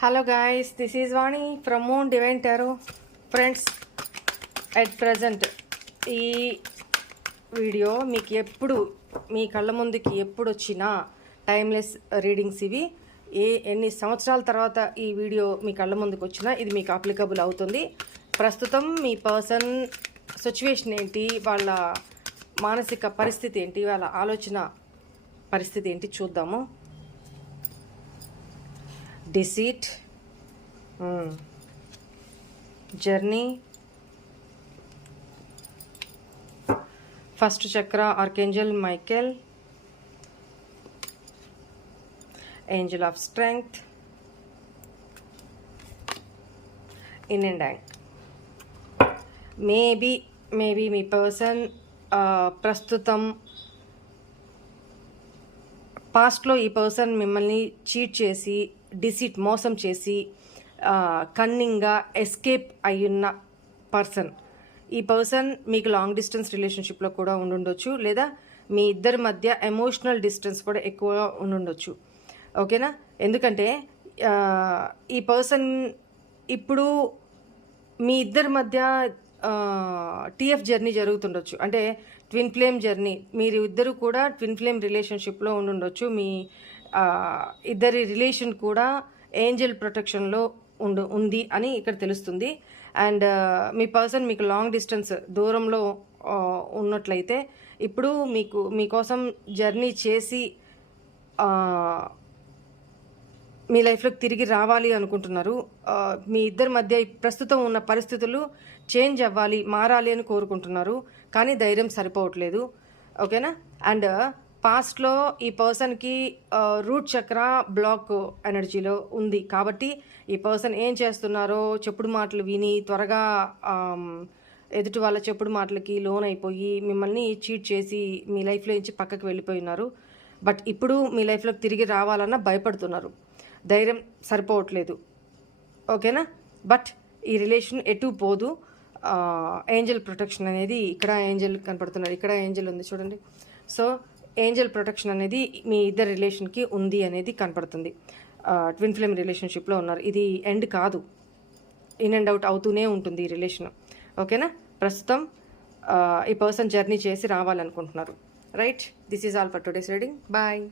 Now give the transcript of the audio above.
Hello guys, this is Vani from Moon Divine Tarot. Friends, at present ఈ video మీకు ఎప్పుడు మీ కళ్ళ ముందుకి ఎప్పుడు వచ్చినా టైమ్లెస్ రీడింగ్స్ ఇవి. ఎన్ని సంవత్సరాల తర్వాత ఈ వీడియో మీ కళ్ళ ముందుకు వచ్చినా ఇది మీకు అప్లికబుల్ అవుతుంది. ప్రస్తుతం మీ పర్సన్ సిచ్యువేషన్ ఏంటి, వాళ్ళ మానసిక పరిస్థితి ఏంటి, వాళ్ళ ఆలోచన పరిస్థితి ఏంటి చూద్దాము. Deceit, journey, first chakra Archangel Michael, Angel of Strength, in and out. Maybe me person ప్రస్తుతం పాస్ట్లో ఈ పర్సన్ మిమ్మల్ని చీట్ చేసి డిసీట్ మోసం చేసి కన్నింగ్గా ఎస్కేప్ అయ్యున్న పర్సన్. ఈ పర్సన్ మీకు లాంగ్ డిస్టెన్స్ రిలేషన్షిప్లో కూడా ఉండుండొచ్చు, లేదా మీ ఇద్దరి మధ్య ఎమోషనల్ డిస్టెన్స్ కూడా ఎక్కువ ఉండుండొచ్చు. ఓకేనా? ఎందుకంటే ఈ పర్సన్ ఇప్పుడు మీ ఇద్దరి మధ్య టీఎఫ్ జర్నీ జరుగుతుండొచ్చు, అంటే ట్విన్ ఫ్లేమ్ జర్నీ. మీరు ఇద్దరు కూడా ట్విన్ ఫ్లేమ్ రిలేషన్షిప్లో ఉండుండొచ్చు. మీ ఇద్దరి రిలేషన్ కూడా ఏంజల్ ప్రొటెక్షన్లో ఉంది అని ఇక్కడ తెలుస్తుంది. అండ్ మీ పర్సన్ మీకు లాంగ్ డిస్టెన్స్ దూరంలో ఉన్నట్లయితే ఇప్పుడు మీకోసం జర్నీ చేసి మీ లైఫ్లోకి తిరిగి రావాలి అనుకుంటున్నారు. మీ ఇద్దరి మధ్య ప్రస్తుతం ఉన్న పరిస్థితులు చేంజ్ అవ్వాలి, మారాలి అని కోరుకుంటున్నారు, కానీ ధైర్యం సరిపోవట్లేదు. ఓకేనా? అండ్ పాస్ట్లో ఈ పర్సన్కి రూట్ చక్ర బ్లాక్ ఎనర్జీలో ఉంది, కాబట్టి ఈ పర్సన్ ఏం చేస్తున్నారో చెప్పుడు మాటలు విని త్వరగా ఎదుటి వాళ్ళ చెప్పుడు మాటలకి లోన్ అయిపోయి మిమ్మల్ని చీట్ చేసి మీ లైఫ్లో నుంచి పక్కకి వెళ్ళిపోయినారు. బట్ ఇప్పుడు మీ లైఫ్లోకి తిరిగి రావాలన్నా భయపడుతున్నారు, ధైర్యం సరిపోవట్లేదు. ఓకేనా? బట్ ఈ రిలేషన్ ఎటు పోదు. ఏంజల్ ప్రొటెక్షన్ అనేది ఇక్కడ ఏంజల్ కనపడుతున్నారు, ఇక్కడ ఏంజల్ ఉంది చూడండి. సో ఏంజల్ ప్రొటెక్షన్ అనేది మీ ఇద్దరు రిలేషన్కి ఉంది అనేది కనపడుతుంది. ట్విన్ ఫ్లేమ్ రిలేషన్షిప్లో ఉన్నారు, ఇది ఎండ్ కాదు, ఇన్ అండ్ అవుట్ అవుతూనే ఉంటుంది ఈ రిలేషన్. ఓకేనా? ప్రస్తుతం ఈ పర్సన్ జర్నీ చేసి రావాలనుకుంటున్నారు. Right, this is all for today's reading. Bye.